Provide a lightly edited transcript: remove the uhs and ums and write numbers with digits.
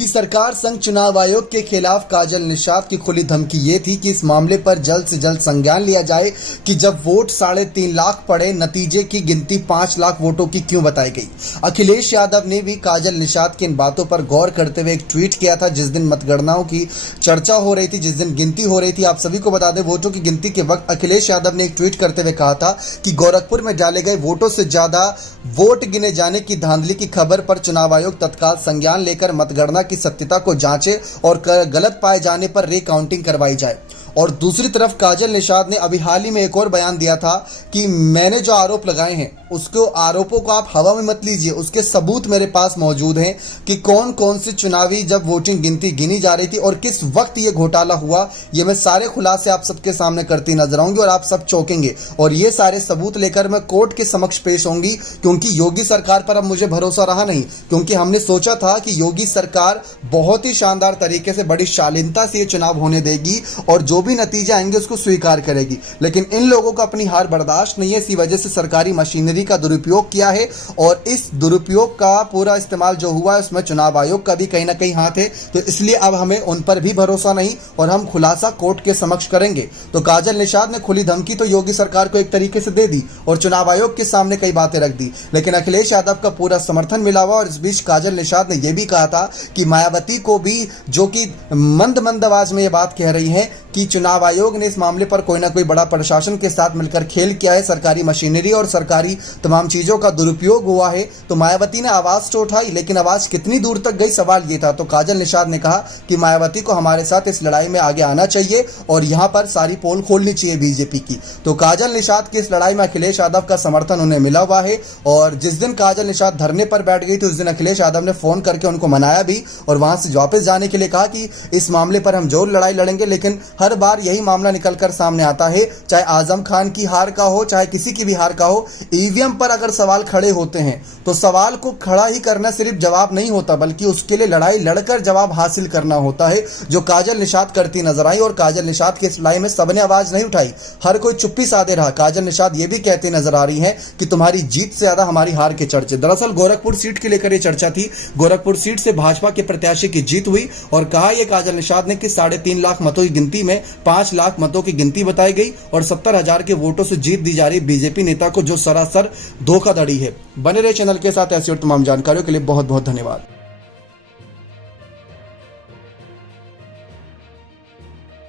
योगी सरकार संग चुनाव आयोग के खिलाफ काजल निषाद की खुली धमकी ये थी कि इस मामले पर जल्द से जल्द संज्ञान लिया जाए कि जब वोट 3.5 लाख पड़े, नतीजे की गिनती 5 लाख वोटों की क्यों बताई गई। अखिलेश यादव ने भी काजल निषाद की इन बातों पर गौर करते हुए एक ट्वीट किया था। जिस दिन मतगणनाओं की चर्चा हो रही थी, जिस दिन गिनती हो रही थी, आप सभी को बता दें, वोटों की गिनती के वक्त अखिलेश यादव ने एक ट्वीट करते हुए कहा था कि गोरखपुर में डाले गए वोटों से ज्यादा वोट गिने जाने की धांधली की खबर पर चुनाव आयोग तत्काल संज्ञान लेकर मतगणना की सत्यता को जांचे और गलत पाए जाने पर रीकाउंटिंग करवाई जाए। और दूसरी तरफ काजल निषाद ने अभी हाल ही में एक और बयान दिया था कि मैंने जो आरोप लगाए हैं उसको आरोपों को आप हवा में मत लीजिए, उसके सबूत मेरे पास मौजूद हैं कि कौन कौन से चुनावी जब वोटिंग गिनती गिनी जा रही थी और किस वक्त ये घोटाला हुआ, ये मैं सारे खुलासे आप सबके सामने करती नजर आऊंगी और आप सब चौंकेंगे। और ये सारे सबूत लेकर मैं कोर्ट के समक्ष पेश होंगी, क्योंकि योगी सरकार पर अब मुझे भरोसा रहा नहीं, क्योंकि हमने सोचा था कि योगी सरकार बहुत ही शानदार तरीके से बड़ी शालीनता से ये चुनाव होने देगी और जो भी नतीजे आएंगे उसको स्वीकार करेगी। लेकिन इन लोगों को अपनी हार बर्दाश्त नहीं है, इसी वजह से सरकारी मशीनरी का दुरुपयोग किया है और इस दुरुपयोग का पूरा इस्तेमाल जो हुआ है उसमें चुनाव आयोग का भी कहीं ना कहीं हाथ है। तो इसलिए अब हमें उन पर भी भरोसा नहीं और हम खुलासा कोर्ट के समक्ष करेंगे। तो काजल निषाद ने खुली धमकी तो योगी सरकार को एक तरीके से दे दी और चुनाव आयोग के सामने कई बातें रख दी, लेकिन अखिलेश यादव का पूरा समर्थन मिला हुआ। और इस बीच काजल निषाद ने यह भी कहा था कि मायावती को भी, जो कि मंद आवाज में यह बात कह रही है कि चुनाव आयोग ने इस मामले पर कोई ना कोई बड़ा प्रशासन के साथ मिलकर खेल किया है, सरकारी मशीनरी और सरकारी तमाम चीजों का दुरुपयोग हुआ है। तो मायावती ने आवाज तो उठाई, लेकिन आवाज कितनी दूर तक गई, सवाल ये था। तो काजल निषाद ने कहा कि मायावती को हमारे साथ इस लड़ाई में आगे आना चाहिए और यहां पर सारी पोल खोलनी चाहिए बीजेपी की। तो काजल निषाद की इस लड़ाई में अखिलेश यादव का समर्थन उन्हें मिला हुआ है। और जिस दिन काजल निषाद धरने पर बैठ गई थी उस दिन अखिलेश यादव ने फोन करके उनको मनाया भी और वहां से वापस जाने के लिए कहा कि इस मामले पर हम जोर लड़ाई लड़ेंगे। लेकिन हर बार यही मामला निकलकर सामने आता है, चाहे आजम खान की हार का हो, चाहे किसी की भी हार का हो, ईवीएम पर अगर सवाल खड़े होते हैं तो सवाल को खड़ा ही करना सिर्फ जवाब नहीं होता, बल्कि उसके लिए लड़ाई लड़कर जवाब हासिल करना होता है, जो काजल निषाद करती नजर आई। और काजल निषाद की इस लड़ाई में सबने आवाज नहीं उठाई, हर कोई चुप्पी साधे रहा। काजल निषाद ये भी कहती नजर आ रही है कि तुम्हारी जीत से ज्यादा हमारी हार के चर्चे। दरअसल गोरखपुर सीट के लेकर यह चर्चा थी। गोरखपुर सीट से भाजपा के प्रत्याशी की जीत हुई और कहा यह काजल निषाद ने कि 3.5 लाख मतों की गिनती में 5 लाख मतों की गिनती बताई गई और 70,000 के वोटों से जीत दी जा रही बीजेपी नेता को, जो सरासर धोखाधड़ी है। बने रहे चैनल के साथ, ऐसी और तमाम जानकारियों के लिए बहुत बहुत धन्यवाद।